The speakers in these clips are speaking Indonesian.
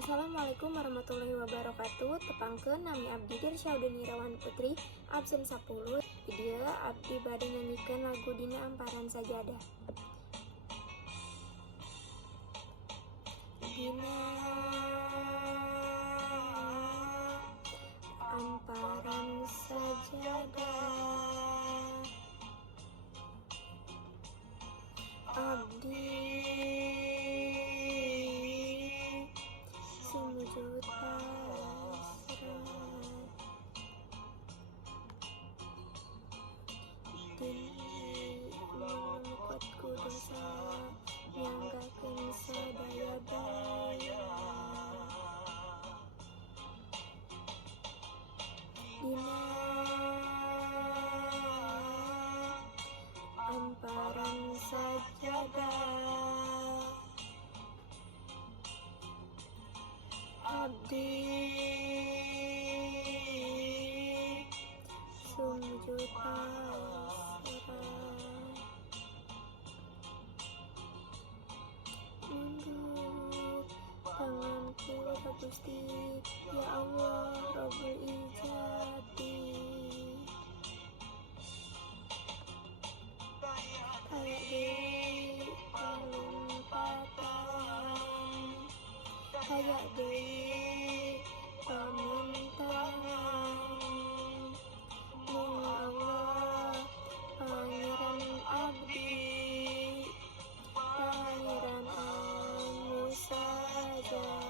Assalamualaikum warahmatullahi wabarakatuh. Tepangkeun nami abdi Dirsyaudeni Irawan Putri, absen 10. Video abdi bade nyanyikeun lagu dina Amparan Sajadah. Dina Amparan Sajadah, abdi sumujud pasrah. Dini memukotku dosa, nyanggakeun sadaya-daya. Dina Amparan Sajadah, abdi sumujud pasrah. Nunduk tanganku ka Gusti, ya Allah Rabbul Izzati. Kayak deui palumpatan, kayak deui pamuntangan. Mung Allah pangeran abdi, pangeran anu sajati.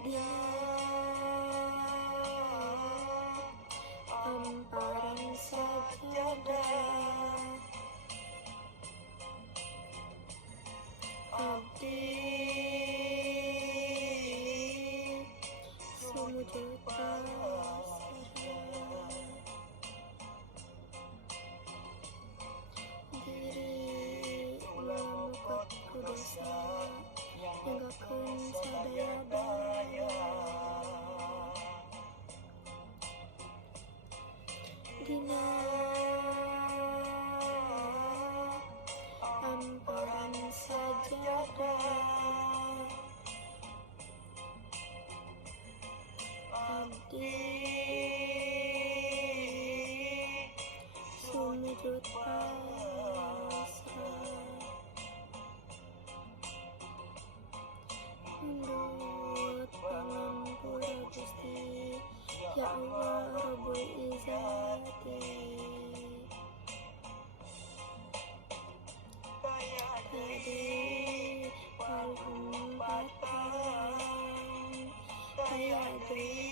Dina Amparan Sajadah, abdi sumujud pasrah. Diri memukotku dosa, nyanggakeun sadaya-daya. Dina Amparan Sajadah, abdi sumujud pasrah. Nunduk pangampura Gusti, ya Allah Rabbul Izzati. Kayak deui palumpatan, kayak deui